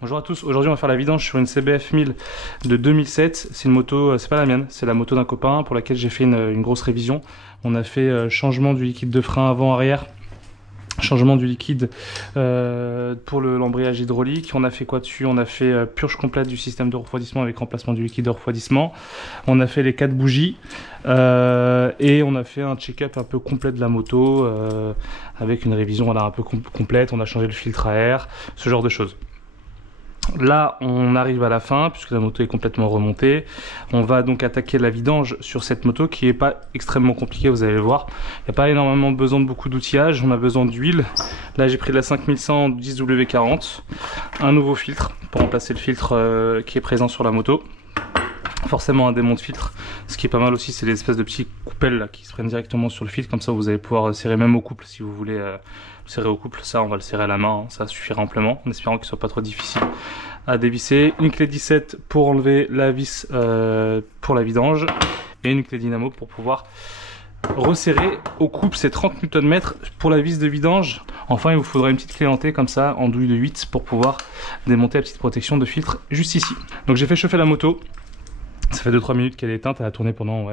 Bonjour à tous, aujourd'hui on va faire la vidange sur une CBF 1000 de 2007. C'est une moto, c'est pas la mienne, c'est la moto d'un copain pour laquelle j'ai fait une grosse révision. On a fait changement du liquide de frein avant-arrière, changement du liquide pour l'embrayage hydraulique. On a fait quoi dessus? On a fait purge complète du système de refroidissement avec remplacement du liquide de refroidissement. On a fait les 4 bougies et on a fait un check-up un peu complet de la moto avec une révision voilà, un peu complète. On a changé le filtre à air, ce genre de choses. Là, on arrive à la fin, puisque la moto est complètement remontée. On va donc attaquer la vidange sur cette moto, qui n'est pas extrêmement compliquée, vous allez le voir. Il n'y a pas énormément besoin de beaucoup d'outillage. On a besoin d'huile. Là, j'ai pris de la 5100 10W40. Un nouveau filtre, pour remplacer le filtre qui est présent sur la moto. Forcément un démont de filtre. Ce qui est pas mal aussi, c'est les espèces de petits coupelles là, qui se prennent directement sur le filtre. Comme ça, vous allez pouvoir serrer même au couple si vous voulez le serrer au couple. Ça, on va le serrer à la main. Hein. Ça suffira amplement, en espérant qu'il soit pas trop difficile à dévisser. Une clé 17 pour enlever la vis pour la vidange. Et une clé dynamo pour pouvoir resserrer au couple. C'est 30 Nm pour la vis de vidange. Enfin, il vous faudra une petite clé hantée comme ça, en douille de 8 pour pouvoir démonter la petite protection de filtre juste ici. Donc j'ai fait chauffer la moto. Ça fait 2-3 minutes qu'elle est éteinte, elle a tourné pendant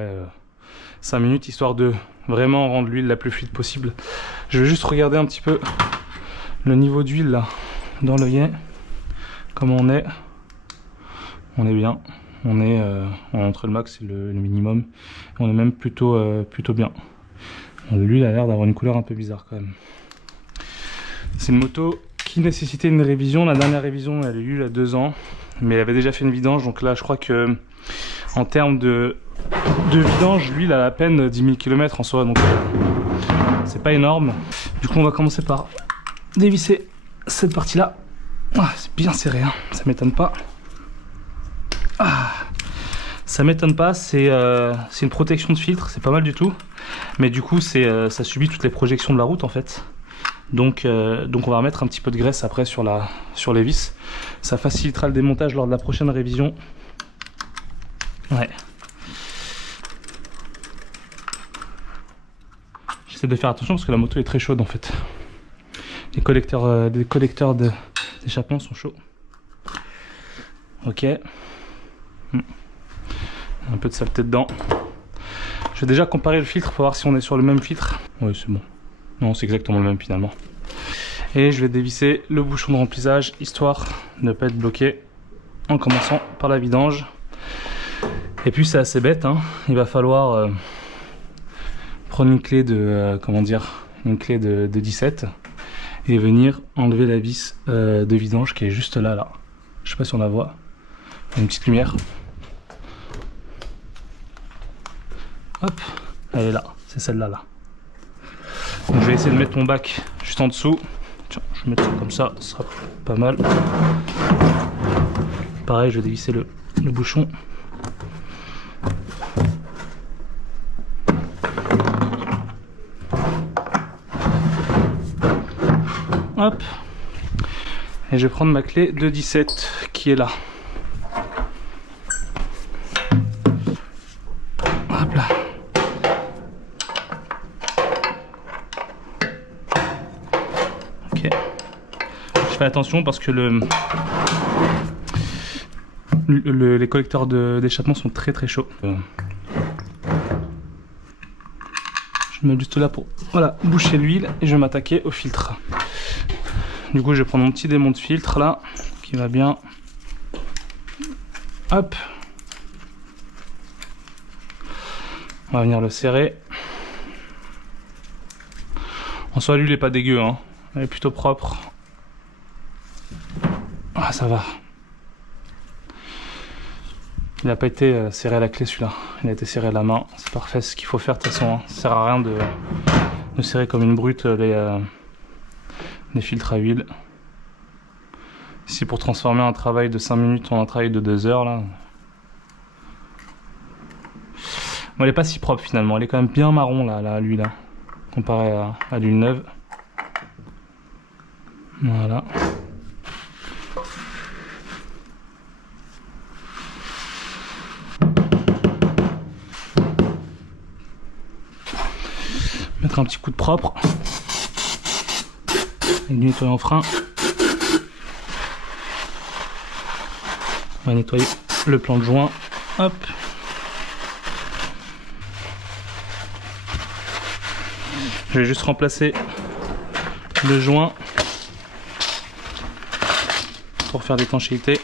5 minutes, histoire de vraiment rendre l'huile la plus fluide possible. Je vais juste regarder un petit peu le niveau d'huile là, dans l'œillet, comment on est. On est bien, on est entre le max et le minimum, on est même plutôt bien. Bon, l'huile a l'air d'avoir une couleur un peu bizarre quand même. C'est une moto qui nécessitait une révision, la dernière révision elle a eu il y a 2 ans, mais elle avait déjà fait une vidange, donc là je crois que en termes de vidange, l'huile a à peine 10 000 km en soi, donc c'est pas énorme. Du coup on va commencer par dévisser cette partie là. Ah, c'est bien serré, hein. Ça m'étonne pas. Ah, ça m'étonne pas, c'est une protection de filtre, c'est pas mal du tout. Mais du coup ça subit toutes les projections de la route en fait. Donc on va remettre un petit peu de graisse après sur les vis. Ça facilitera le démontage lors de la prochaine révision. Ouais. J'essaie de faire attention parce que la moto est très chaude en fait. Les collecteurs d'échappement sont chauds. Ok. Un peu de saleté dedans. Je vais déjà comparer le filtre pour voir si on est sur le même filtre. Oui, c'est bon. Non, c'est exactement le même finalement. Et je vais dévisser le bouchon de remplissage histoire de ne pas être bloqué en commençant par la vidange. Et puis c'est assez bête, hein. Il va falloir prendre une clé de une clé de 17 et venir enlever la vis de vidange qui est juste là. Je sais pas si on la voit. Une petite lumière. Hop, elle est là, c'est celle-là là. Donc je vais essayer de mettre mon bac juste en dessous. Tiens, je vais mettre ça comme ça, ce sera pas mal. Pareil, je vais dévisser le bouchon. Hop. Et je vais prendre ma clé de 17 qui est là. Hop là. Ok. Je fais attention parce que les collecteurs d'échappement sont très chauds. Je me mets juste là pour boucher l'huile et je vais m'attaquer au filtre. Du coup je vais prendre mon petit démont de filtre là qui va bien. Hop. On va venir le serrer. En soi l'huile est pas dégueu, hein. Elle est plutôt propre. Ah ça va. Il n'a pas été serré à la clé celui-là, il a été serré à la main, c'est parfait, c'est ce qu'il faut faire de toute façon, hein. Ça sert à rien de serrer comme une brute les filtres à huile. Ici pour transformer un travail de 5 minutes en un travail de 2 heures là. Bon, elle est pas si propre finalement, elle est quand même bien marron là l'huile là, comparé à l'huile neuve. Voilà. Mettre un petit coup de propre avec du nettoyant frein. On va nettoyer le plan de joint. Hop. Je vais juste remplacer le joint pour faire d'étanchéité.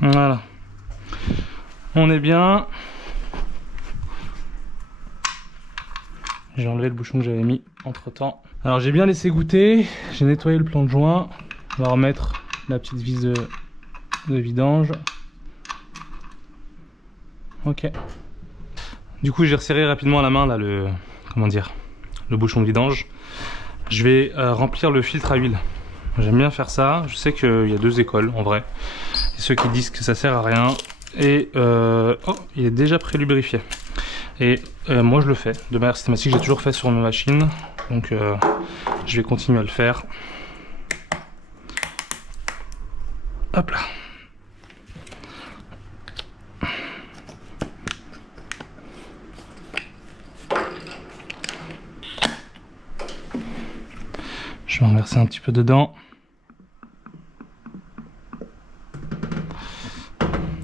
Voilà. On est bien. J'ai enlevé le bouchon que j'avais mis entre temps. Alors j'ai bien laissé goûter, j'ai nettoyé le plan de joint. On va remettre la petite vis de vidange. Ok. Du coup j'ai resserré rapidement à la main là le bouchon de vidange. Je vais remplir le filtre à huile. J'aime bien faire ça. Je sais qu'il y a deux écoles en vrai. Il y a ceux qui disent que ça sert à rien. Et oh, il est déjà pré-lubrifié. Et moi je le fais de manière systématique, j'ai toujours fait sur mes machines, donc je vais continuer à le faire. Hop là. Je vais en verser un petit peu dedans.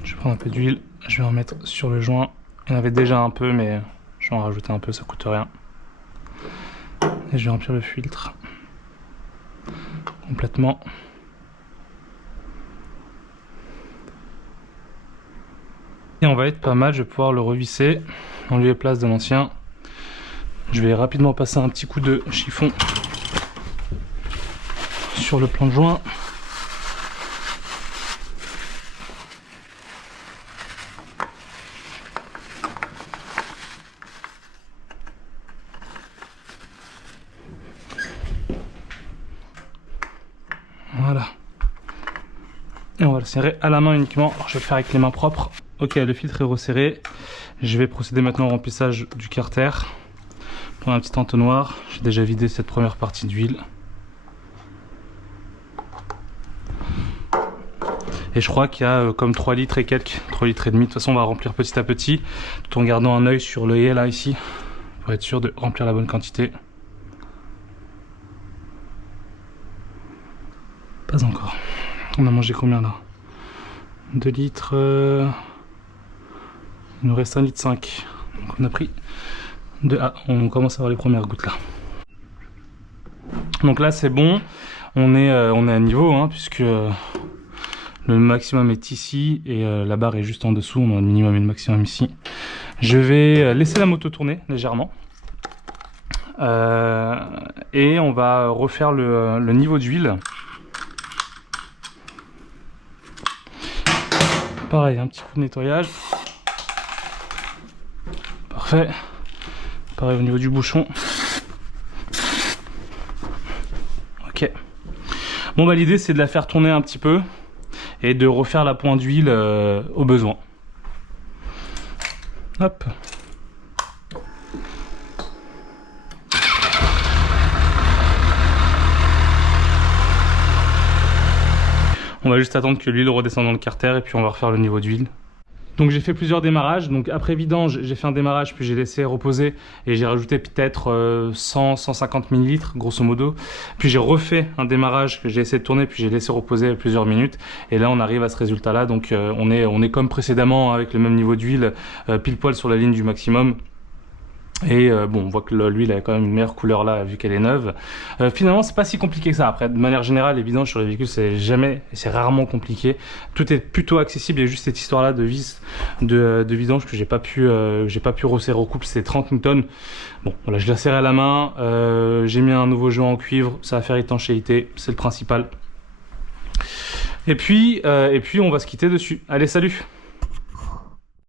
Je vais prendre un peu d'huile, je vais en mettre sur le joint. Il y en avait déjà un peu, mais je vais en rajouter un peu, ça coûte rien. Et je vais remplir le filtre complètement. Et on va être pas mal, je vais pouvoir le revisser en lieu et place de l'ancien. Je vais rapidement passer un petit coup de chiffon sur le plan de joint. Voilà. Et on va le serrer à la main uniquement. Alors, je vais le faire avec les mains propres. Ok, le filtre est resserré. Je vais procéder maintenant au remplissage du carter. Prendre un petit entonnoir. J'ai déjà vidé cette première partie d'huile. Et je crois qu'il y a comme 3 litres et quelques, 3 litres et demi. De toute façon, on va remplir petit à petit, tout en gardant un œil sur l'œillet là, ici, pour être sûr de remplir la bonne quantité. Pas encore. On a mangé combien là? 2 litres. Il nous reste 1,5 litre. Donc on a pris 2. Ah, on commence à avoir les premières gouttes là. Donc là c'est bon. On est à niveau, hein, puisque le maximum est ici et la barre est juste en dessous. On a le minimum et le maximum ici. Je vais laisser la moto tourner légèrement. Et on va refaire le niveau d'huile. Pareil, un petit coup de nettoyage. Parfait. Pareil au niveau du bouchon. Ok. Bon bah l'idée c'est de la faire tourner un petit peu et de refaire la pointe d'huile au besoin. Hop. On va juste attendre que l'huile redescende dans le carter et puis on va refaire le niveau d'huile. Donc j'ai fait plusieurs démarrages. Donc après vidange, j'ai fait un démarrage puis j'ai laissé reposer et j'ai rajouté peut-être 100-150 ml grosso modo. Puis j'ai refait un démarrage que j'ai essayé de tourner puis j'ai laissé reposer plusieurs minutes. Et là on arrive à ce résultat là. Donc on est comme précédemment avec le même niveau d'huile, pile poil sur la ligne du maximum. Et bon, on voit que l'huile a quand même une meilleure couleur là vu qu'elle est neuve. Finalement c'est pas si compliqué que ça. Après de manière générale les vidanges sur les véhicules c'est rarement compliqué. Tout est plutôt accessible. Il y a juste cette histoire là de vis de vidange que j'ai pas pu resserrer au couple. C'est 30 Newton. Bon voilà, je l'ai serré à la main. J'ai mis un nouveau joint en cuivre. Ça va faire étanchéité, c'est le principal. Et puis on va se quitter dessus. Allez, salut.